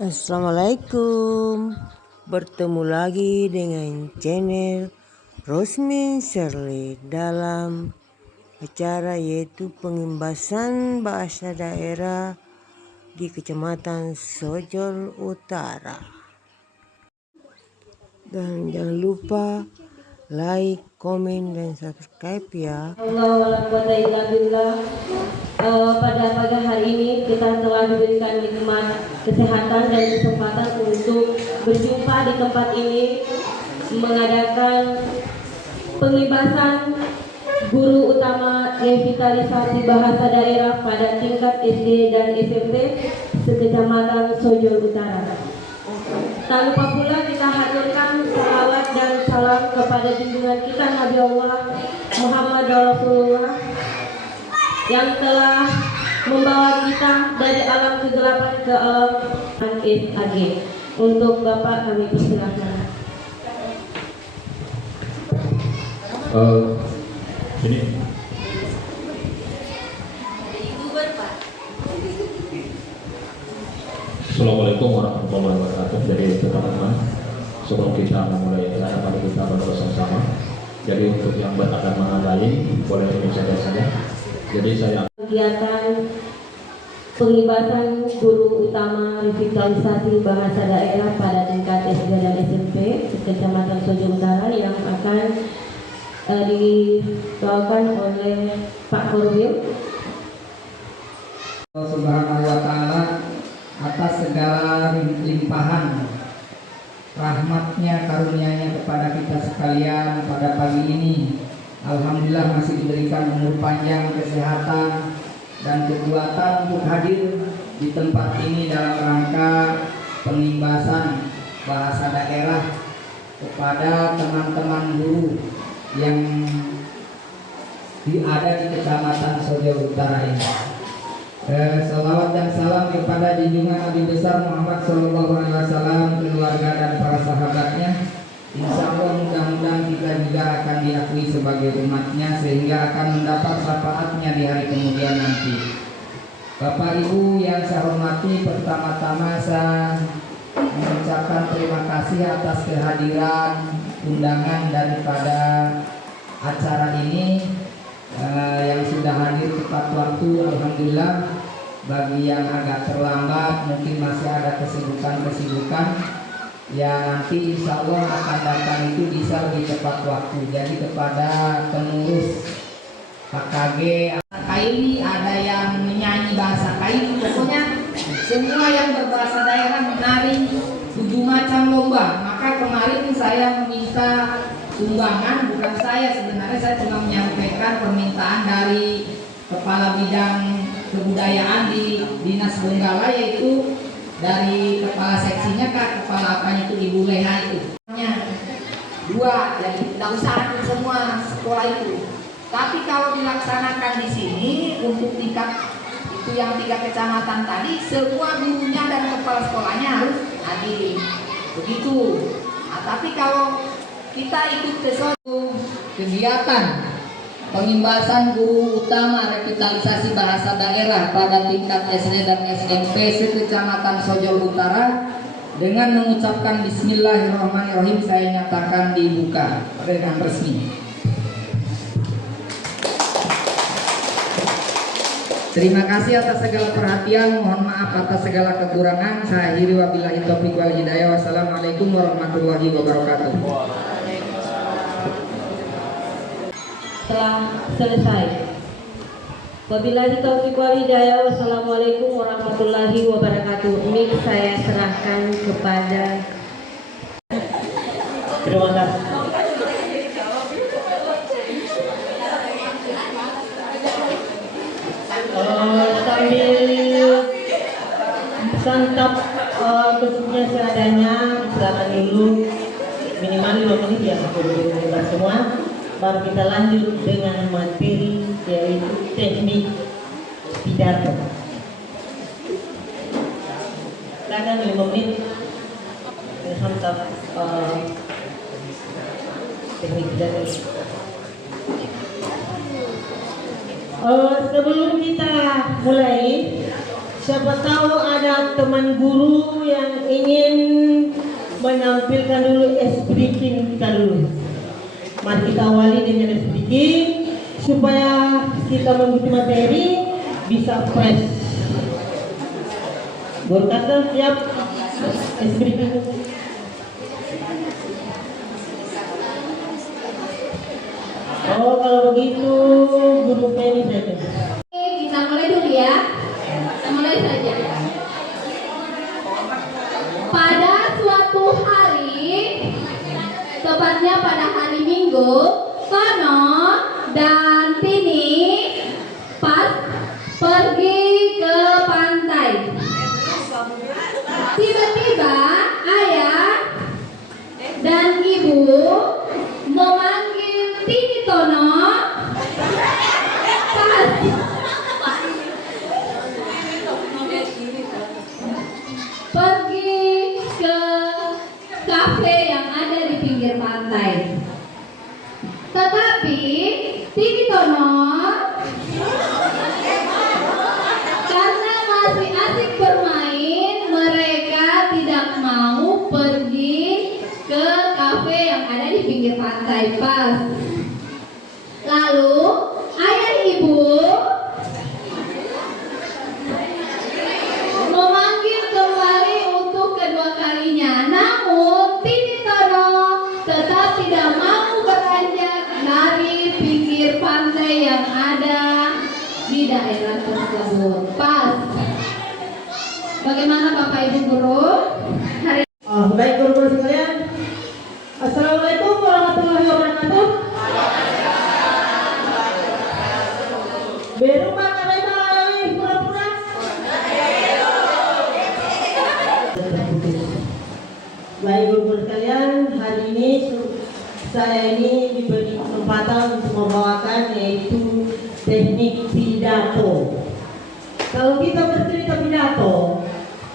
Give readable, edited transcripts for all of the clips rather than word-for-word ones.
Assalamualaikum. Bertemu lagi dengan channel Rosmin Shirley dalam acara yaitu pengimbasan bahasa daerah di Kecamatan Sojol Utara. Dan jangan lupa like, komen, dan subscribe ya. Pada pagi hari ini kita telah diberikan nikmat kesehatan dan kesempatan untuk berjumpa di tempat ini mengadakan pengibasan guru utama revitalisasi bahasa daerah pada tingkat SD dan SMP sekecamatan Sojol Utara. Tak lupa pula kita haturkan salawat dan salam kepada junjungan kita Nabi Allah Muhammad Rasulullah yang telah membawa kita dari alam kegelapan ke alam AG. Untuk Bapak kami persilahkan. Ini. Assalamualaikum warahmatullahi wabarakatuh. Jadi teman-teman, sebelum kita memulai acara pada kita bersama-sama. Jadi untuk yang beragama lain boleh mengucapkan saja. Jadi saya kegiatan pengibasan guru utama revitalisasi bahasa daerah pada tingkat SD dan SMP Kecamatan Sojol Utara yang akan dibawakan oleh Pak Korwil. Subhanahu wa ta'ala atas segala limpahan rahmatnya, karunia-Nya kepada kita sekalian pada pagi ini. Alhamdulillah masih diberikan umur panjang, kesehatan, dan kekuatan untuk hadir di tempat ini dalam rangka pengimbasan bahasa daerah kepada teman-teman guru yang ada di Kecamatan Sojol Utara ini. Salawat dan salam kepada junjungan Nabi besar Muhammad SAW, keluarga dan para sahabatnya. Insya Allah mudah-mudahan kita juga akan diakui sebagai umatnya sehingga akan mendapat syafaatnya di hari kemudian nanti. Bapak Ibu yang saya hormati, pertama-tama saya mengucapkan terima kasih atas kehadiran undangan daripada acara ini yang sudah hadir tepat waktu. Alhamdulillah. Bagi yang agak terlambat mungkin masih ada kesibukan ya, nanti insya Allah akan datang itu bisa lebih tepat waktu. Jadi kepada pengurus KKG Kaili, ada yang menyanyi bahasa Kaili, pokoknya semua yang berbahasa daerah menari 7 macam lomba. Maka kemarin saya meminta sumbangan, bukan saya sebenarnya, saya cuma menyampaikan permintaan dari kepala bidang kebudayaan di Dinas Benggala, yaitu dari kepala seksinya Kak, kepala apanya itu Ibu Leha itu. 2, jadi tidak usah semua sekolah itu. Tapi kalau dilaksanakan di sini untuk tingkat itu yang 3 kecamatan tadi, semua gurunya dan kepala sekolahnya harus hadir. Begitu. Nah, tapi kalau kita ikut ke suatu kegiatan pengimbasan guru utama revitalisasi bahasa daerah pada tingkat SD dan SMP sekecamatan Sojol Utara, dengan mengucapkan Bismillahirrahmanirrahim saya nyatakan dibuka dengan resmi. Terima kasih atas segala perhatian, mohon maaf atas segala kekurangan. Saya akhiri wabillahi taufiq wal hidayah. Wassalamualaikum warahmatullahi wabarakatuh. Telah selesai. Wabillahi taufiq wal hidayah. Wassalamualaikum warahmatullahi wabarakatuh. Ini saya serahkan kepada. Terima kasih. Sambil santap khususnya seadanya, silakan dulu minimal 5 menit ya untuk semua. Baru kita lanjut dengan materi yaitu teknik pidato. Silakan 5 menit santap teknik pidato. Sebelum kita mulai, Siapa tahu ada teman guru yang ingin menampilkan dulu speaking kita dulu. Mari kita awali dengan speaking supaya kita mengikuti materi bisa fresh. Berkata siap speaking. Oh kalau begitu guru Penny saja. Kita mulai dulu ya. Kita mulai saja. Pada suatu hari, tepatnya pada hari Minggu, Tono dan Tini pas pergi ke pantai. Tiba-tiba ayah dan ibu memanggil Tini Tono pas pergi ke kafe yang ada di pinggir pantai. Tetapi Tini Tono karena masih asik bermain, mereka tidak mau pergi ke kafe yang ada di pinggir pantai pas. Lalu ayah ibu memanggil kembali untuk kedua kalinya. Namun Tini Tono tetap tidak mau beranjak dari pinggir pantai yang ada di daerah tersebut. Pas. Bagaimana Bapak Ibu guru? Baik guru-guru sekalian. Assalamualaikum warahmatullahi wabarakatuh. Beru mana pura-pura? Baik guru-guru sekalian, hari ini saya ini diberi kesempatan untuk membawakan yaitu teknik pidato. Kalau kita bercerita pidato,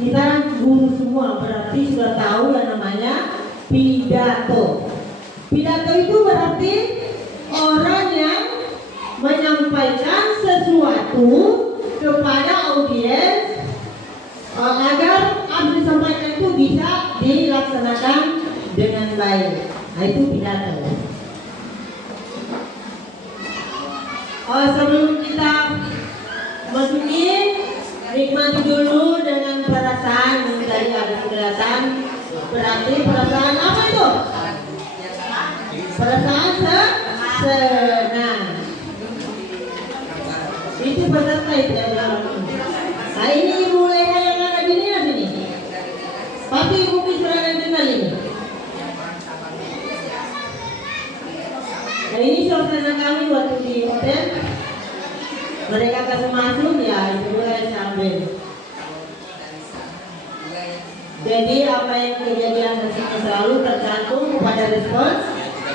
kita guru semua berarti sudah tahu yang namanya pidato. Pidato itu berarti orang yang menyampaikan sesuatu kepada audiens agar apa yang disampaikan itu bisa dilaksanakan dengan baik. Nah itu pidato. Sebelum kita masuki, nikmati dulu dengan perasaan yang tadi ada kelihatan. Berarti perasaan apa itu? Perasaan senang. Itu peserta itu ya. Nah ini ibu Leha yang ada di sini. Pasti ibu bisa kenal ini. Nah ini suasana kami waktu di hotel. Mereka kasih masuk ya itu saya sambil. Jadi apa yang kejadian di sini selalu tergantung kepada respons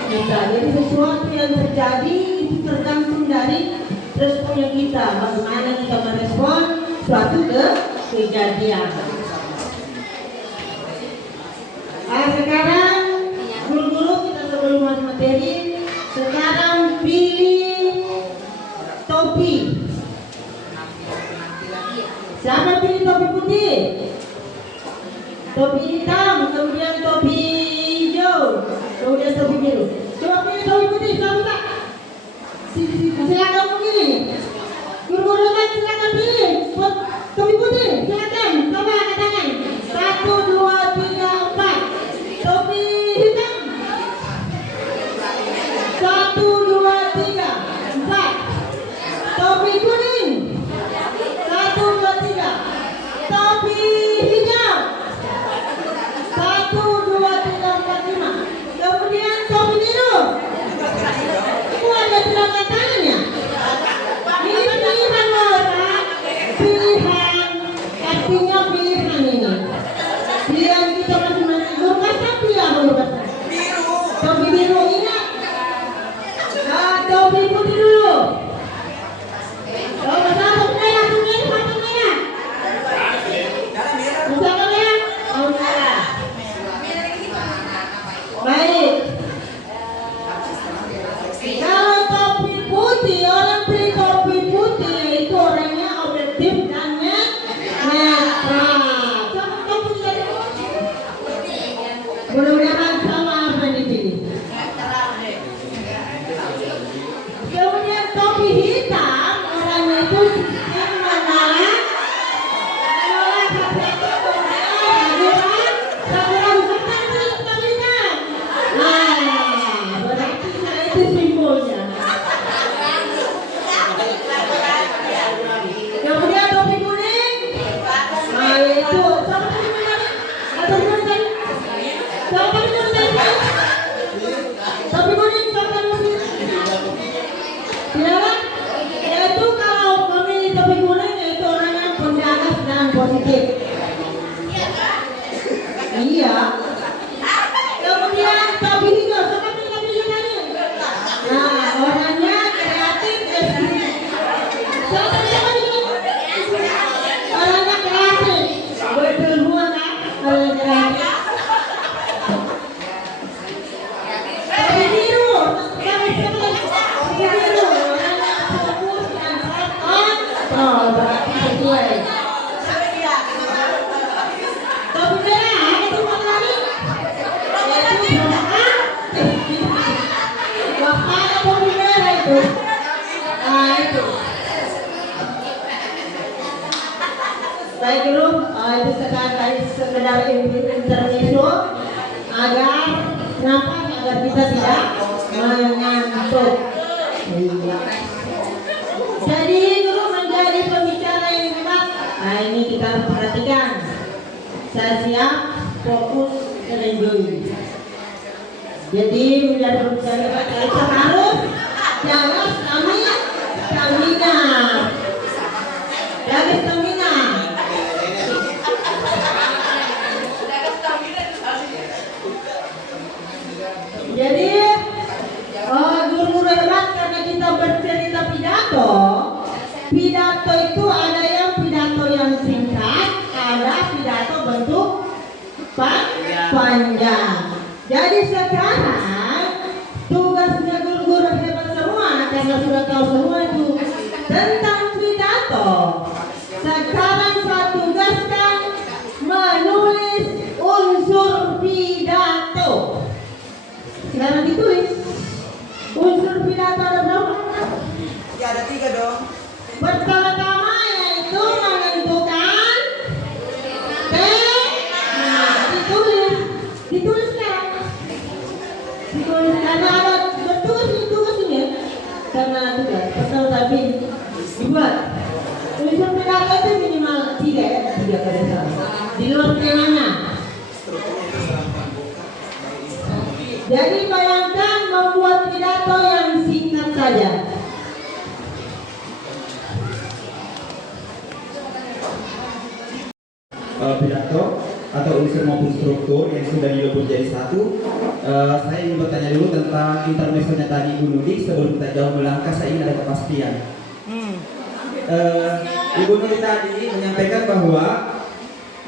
kita. Jadi sesuatu yang terjadi itu tergantung dari responnya kita. Bagaimana kita merespon suatu kejadian. Sekarang guru-guru kita sebelum masuk materi. Sekarang pilih topi. Siapa pilih topi putih? Topi hitam, kemudian topi hijau, kemudian topi biru. Coba pilih topi putih, silakan. Silakan pilih. Guru-guru silakan pilih. Topi putih, silakan. Coba angkat tangan. 1, 2, 3, 4. Topi hitam. 1, 2, 3, 4. Topi kuning. 1, 2, 3. Topi hijau. 1, 2, 3, 4, 5. Kemudian topi biru. Kok ada telapak tangannya? Ini pilihan loh, Pak. Pilihan. bukan dari sekedar intermezzo agar kenapa agar kita tidak mengantuk. Jadi guru menjadi pembicara yang hebat. Nah ini kita harus perhatikan. Saya siap, fokus, dan enjoy. Jadi menjadi pembicara hebat kita harus jaga stamina. Jaga stamina. Jadi guru-guru hebat karena kita bercerita pidato itu ada yang pidato yang singkat, ada pidato bentuk panjang. Jadi sekarang tugasnya guru-guru hebat semua karena sudah tahu semua itu tentang pidato. Sekarang saya tugaskan menulis unsur pidato. Sekarang ditulis unsur pidato ada berapa? Ya ada 3 dong. Pertama-tama yaitu menentukan tema. Ditulis sekarang. Ditulis karena ada bertugas ini ya. Karena tugas pertama tapi dibuat unsur pidato itu minimal 3 ya, 3 pada saat. Di luar temanya. Jadi bayangkan membuat pidato yang singkat saja. Pidato atau unsur maupun struktur yang sudah digabung jadi satu. Saya ingin bertanya dulu tentang intermezzonya tadi Bu Nudi. Sebelum kita jauh melangkah, saya ingin ada kepastian. Ibu Nudi tadi menyampaikan bahwa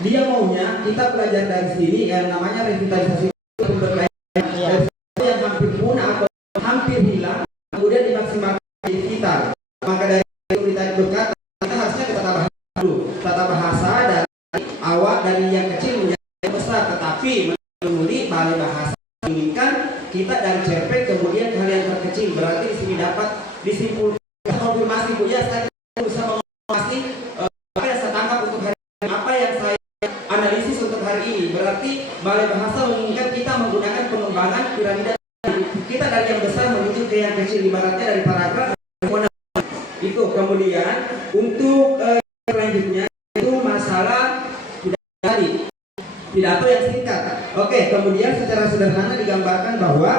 dia maunya kita belajar dari sini yang namanya revitalisasi yang hampir punah atau hampir hilang, kemudian dimaksimalkan di kita. Maka dari itu kita berkata kita harusnya kita tata bahasa dari awal dari yang kecil menjadi yang besar. Tetapi menurut balai bahasa menginginkan kita dari cerpen kemudian ke hal yang terkecil. Berarti di sini dapat disimpulkan konfirmasi Bu ya, saya bisa mengonfirmasi apa yang saya tangkap untuk hari ini, apa yang saya analisis untuk hari ini. Berarti balai bahasa menginginkan kita menggunakan pengembangan piramida kita dari yang besar menuju ke yang kecil, ibaratnya dari paragraf itu. Kemudian untuk selanjutnya itu masalah pidato yang singkat. Oke, kemudian secara sederhana digambarkan bahwa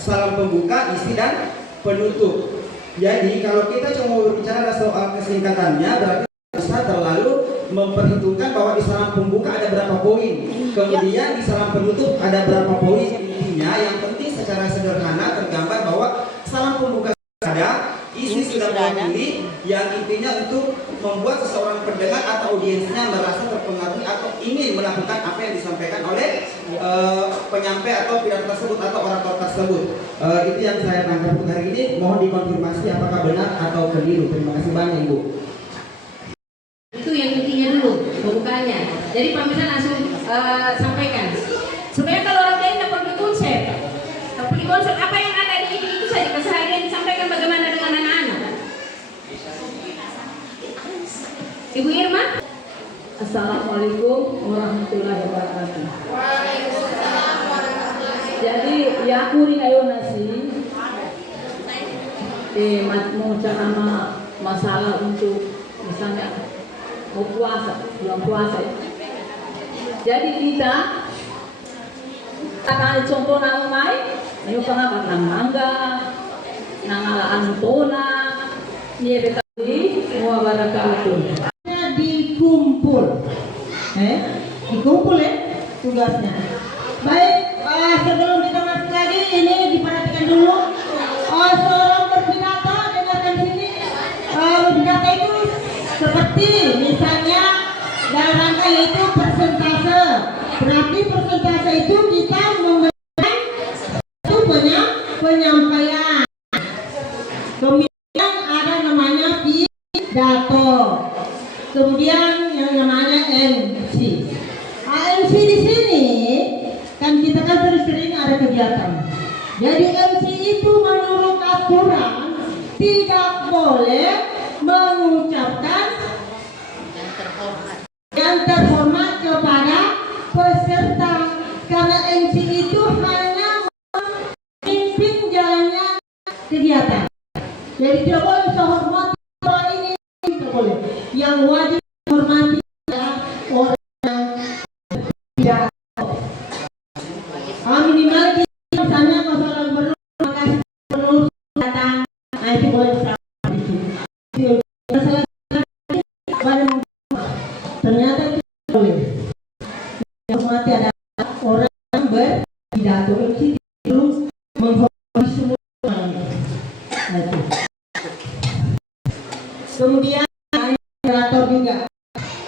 salam pembuka, isi dan penutup. Jadi kalau kita cuma berbicara soal kesingkatannya, berarti bisa terlalu memperhitungkan bahwa di salam pembuka ada berapa poin, kemudian di salam penutup ada berapa poin. Intinya yang penting secara sederhana tergambar bahwa salam pembuka ada, isi sudah mewakili, yang intinya untuk membuat seseorang pendengar atau audiensnya merasa terpengaruh atau ingin melakukan apa yang disampaikan oleh penyampai atau pidato tersebut atau orator tersebut. Itu yang saya tangkap untuk hari ini. Mohon dikonfirmasi apakah benar atau keliru. Terima kasih banyak Ibu. Itu yang intinya dulu pembukaannya. Jadi pemirsa langsung sampaikan supaya kalau orang lain dapat konsep apa yang ada di itu saja keseharian disampaikan. Bagaimana dengan anak-anak? Ibu Irma. Assalamualaikum warahmatullahi wabarakatuh. Jadi ya aku rin ayo nasi mau cara masalah untuk misalnya mau puasa, bulan puasa. Jadi kita akan contoh nama mai, ayo pengamat nang mangga, nang alaan tona, ni betadi wabarakatuh. Dikumpul ya tugasnya. Baik, sebelum kita masuk lagi ini diperhatikan dulu. Seorang berpidato dengarkan sini. Berpidato itu seperti misalnya dalam rangka yaitu persentase. Berarti persentase itu kita memberikan itu penyampaian. Kemudian ada namanya pidato. Kemudian yang namanya MC. MC di sini kan kita kan sering ada kegiatan. Jadi MC itu menurut aturan tidak boleh mengucapkan yang terhormat kepada peserta, karena MC itu hanya memimpin jalannya kegiatan. Jadi tidak boleh sehormat ini, tidak boleh. Yang wajib hormati adalah orang yang tidak minimal kita misalnya masalah penuh datang, nah itu boleh masalah ternyata itu boleh. Hormati adalah orang yang berpidato, itu terus menghormati semua orang. Kemudian moderator juga,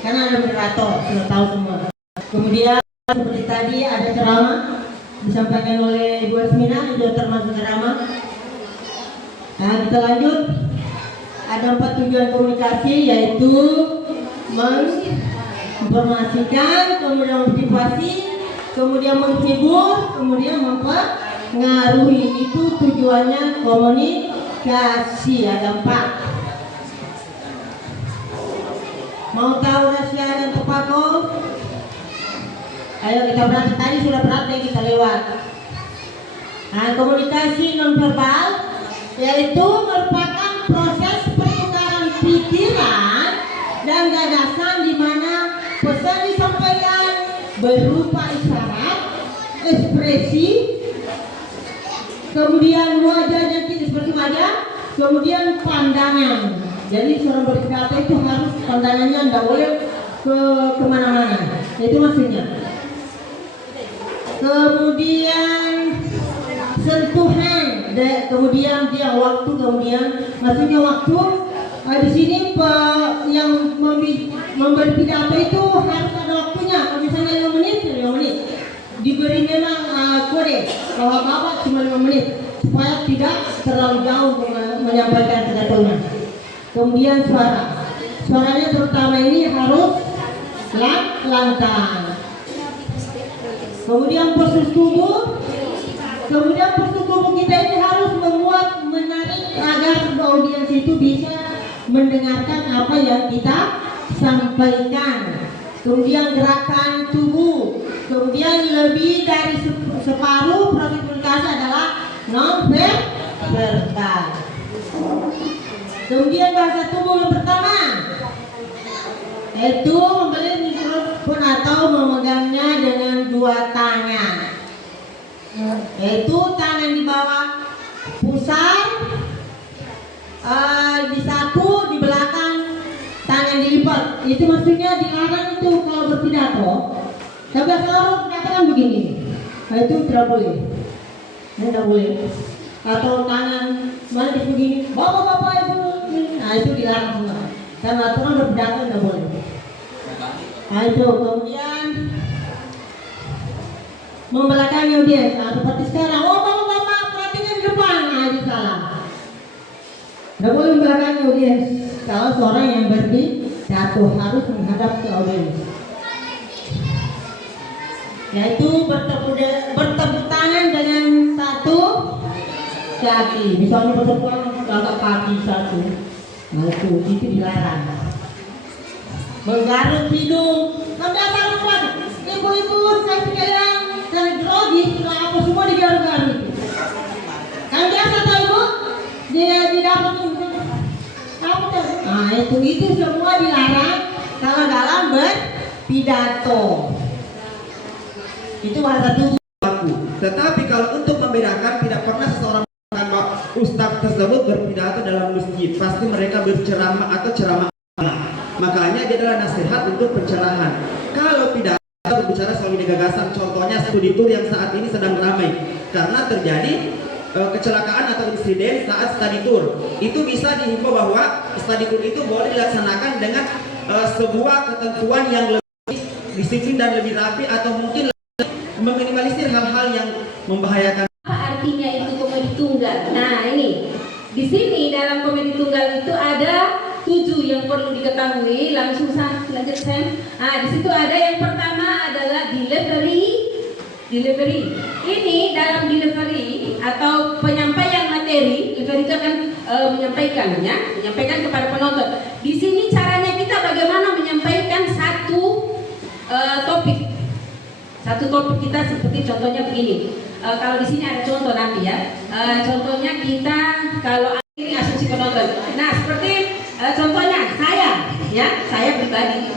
karena ada moderator, sudah tahu semua. Kemudian seperti tadi ada ceramah disampaikan oleh Ibu Asmina, itu termasuk ceramah. Nah, kita lanjut. Ada 4 tujuan komunikasi, yaitu menginformasikan, kemudian motivasi, kemudian menghibur, kemudian mempengaruhi. Itu tujuannya komunikasi. Ada 4. Mau tahu rahasia dan tepako? Ayo kita berarti tadi sudah berarti kita lewat. Nah, komunikasi nonverbal yaitu merupakan proses pertukaran pikiran dan gagasan di mana pesan disampaikan berupa isyarat, ekspresi, kemudian wajah dan seperti wajah, kemudian pandangan. Jadi seorang berpidato itu harus pandangannya tidak boleh kemana-mana. Itu maksudnya. Kemudian sentuhan, kemudian dia waktu, kemudian maksudnya waktu. Di sini yang memberi pidato itu harus ada waktunya. Kalau misalnya 5 menit, 5 menit. Diberi memang kode bahwa bapak cuma 5 menit supaya tidak terlalu jauh menyampaikan pidatonya. Kemudian suaranya terutama ini harus lantang. Kemudian postur tubuh kita ini harus memuat, menarik agar audiens itu bisa mendengarkan apa yang kita sampaikan. Kemudian gerakan tubuh, kemudian lebih dari separuh proses komunikasi adalah non-verbal. Kemudian bahasa tubuh yang pertama yaitu membeli mikrofon atau memegangnya dengan 2 tangan, yaitu tangan di bawah pusar, di saku, di belakang tangan dilipat. Itu maksudnya dilarang itu kalau berpidato. Tapi kalau berpidato kan begini, nah, itu tidak boleh, tidak boleh. Atau tangan mana begini, bapak-bapak itu, nah itu dilarang semua. Karena aturan berpidato tidak boleh. Nah itu kemudian membelakangi audiens. Nah, seperti sekarang, oh bapak-bapak perhatikan di depan, nah itu salah. Tidak boleh membelakangi audiens. Kalau seorang yang berpidato harus menghadap ke audiens. Yaitu bertepuk tangan dengan 1 kaki, misalnya bertepuk angkat kaki 1. Nah itu dilarang. Menggaruk hidung, membiarkan kuat. Ibu-ibu saya sekalian, saya grogi, sudah apa semua digaruk-garuk. Kan biasa tahu ibu, dia dapat apa tuh? Nah itu semua dilarang kalau dalam berpidato. Itu bahasa tubuh. Tetapi kalau untuk membedakan, tidak pernah seseorang ustadz tersebut berpidato dalam masjid, pasti mereka berceramah atau ceramah. Makanya dia adalah nasihat untuk pencerahan. Kalau pidato berbicara soal ide gagasan, contohnya studi tour yang saat ini sedang ramai karena terjadi kecelakaan atau insiden saat study tour. Itu bisa dihimbau bahwa study tour itu boleh dilaksanakan dengan sebuah ketentuan yang lebih disiplin dan lebih rapi, atau mungkin meminimalisir hal-hal yang membahayakan. Apa artinya itu komedi tunggal? Nah ini, di sini dalam komedi tunggal itu ada 7 yang perlu diketahui. Langsung lanjut Sam. Nah di situ ada yang pertama adalah delivery. Ini dalam delivery atau penyampaian materi. Delivery itu akan menyampaikan kepada penonton. Di sini caranya kita bagaimana menyampaikan satu topik. Satu topik kita seperti contohnya begini. Kalau di sini ada contoh nanti ya. Contohnya kita kalau ini asumsi penonton. Nah seperti contohnya saya pribadi.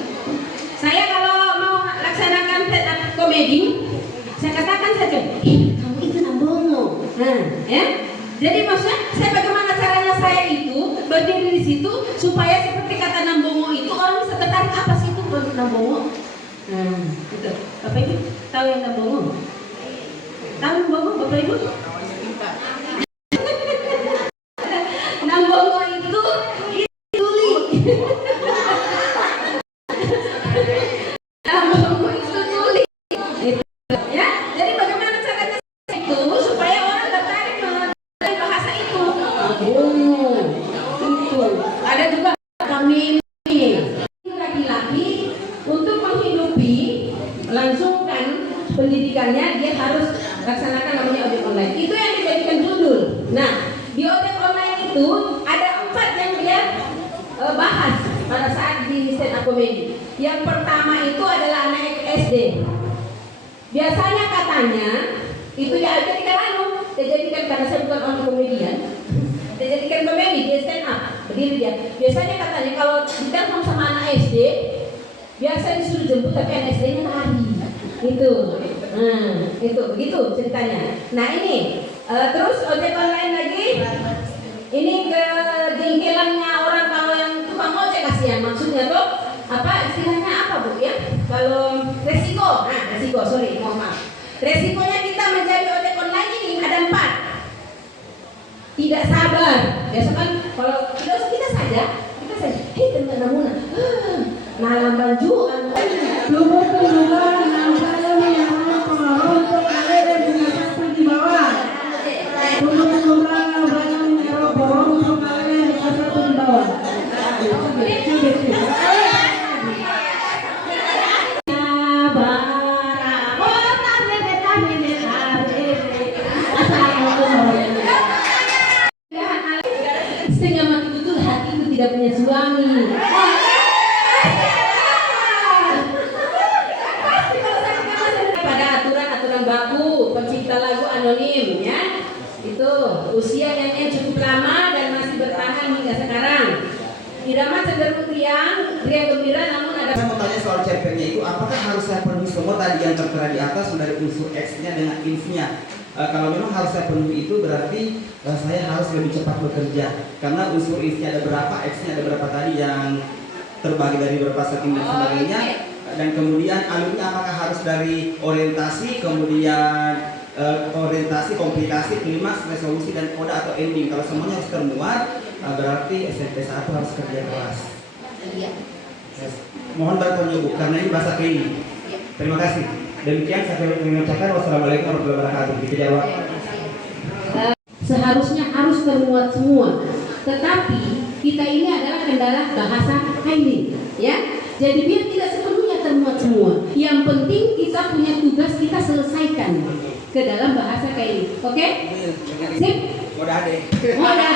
Saya kalau mau laksanakan stand up komedi, saya katakan saja, kamu itu nambongo. Nah, ya. Jadi maksudnya saya bagaimana caranya saya itu berdiri di situ supaya seperti kata nambongo itu orang bisa tertarik apa sih itu nambongo. Nah, gitu. Bapak Ibu tahu yang nambongo? Tahu nambongo Bapak Ibu? Nambongo itu tuli. Nambongo itu tuli. Ya, jadi bagaimana caranya itu supaya orang tertarik dengan bahasa itu? Nambongo itu. Ada juga kami laki-laki untuk menghidupi langsung kan pendidikannya dia harus laksanakan namanya ojek online. Itu yang dijadikan judul. Nah, di ojek online itu ada 4 yang dia bahas pada saat di stand up comedy. Yang pertama itu adalah anak SD. Biasanya katanya itu ya dijadikan karena saya bukan orang komedian. Dijadikan komedi dia stand up berdiri dia. Biasanya katanya kalau ditelepon sama anak SD biasa disuruh jemput tapi anak SD-nya lari. Itu. Nah, itu begitu ceritanya. Nah, ini terus ojek online lagi. Ini kejengkelannya orang kalau yang tukang ojek kasihan. Maksudnya tuh apa istilahnya apa Bu ya? Kalau resiko. Nah, resiko, sorry, mohon maaf. Resikonya kita menjadi ojek online ini ada 4. Tidak sabar. Biasa kan kalau kita saja, hei teman namuna. Nah, lamban juga. Setengah mati betul hati itu tidak punya suami. Pada aturan baku pencipta lagu anonim ya. Itu usia yang cukup lama dan masih bertahan hingga sekarang. Irama cenderung riang gembira namun ada. Saya mau tanya soal cerpennya itu, apakah harus saya penuhi semua tadi yang tertera di atas dari unsur X-nya dengan ins-nya? Kalau memang harus saya penuhi itu berarti saya harus lebih cepat bekerja karena unsur ins-nya ada berapa, X-nya ada berapa tadi yang terbagi dari beberapa setting dan sebagainya. Dan kemudian alurnya apakah harus dari orientasi, kemudian orientasi, komplikasi, klimaks, resolusi dan koda atau ending. Kalau semuanya harus termuat, berarti SMP 1 harus kerja keras. Iya. Yes. Mohon bantuannya Bu, karena ini bahasa klinik. Terima kasih. Demikian saya mengucapkan wassalamualaikum warahmatullahi wabarakatuh. Gitu jawab. Seharusnya harus termuat semua. Tetapi kita ini adalah kendala bahasa Haini, ya. Jadi biar tidak sepenuhnya termuat semua. Yang penting kita punya tugas kita selesaikan ke dalam bahasa kayak ini. Oke? Sip? Udah deh. Udah.